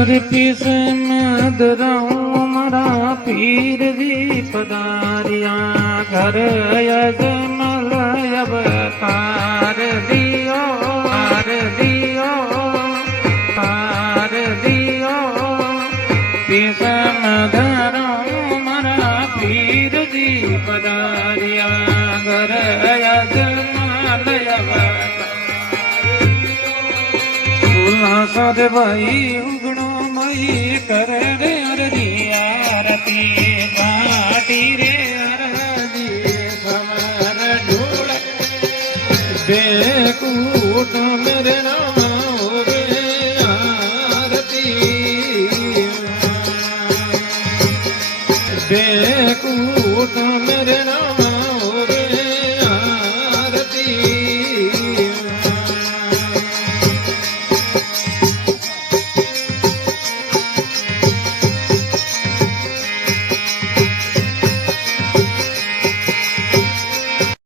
piece मदराऊं मरा पीर जी पधारिया घर यजमल अवतार दियो पार दियो पीस मदराऊं मरा पीर जी पधारिया घर यजमल अवतार साध भाई उगणो मई कर रे अरजी आरती पाटी रे अरजी समर ढूढ़ बेकूट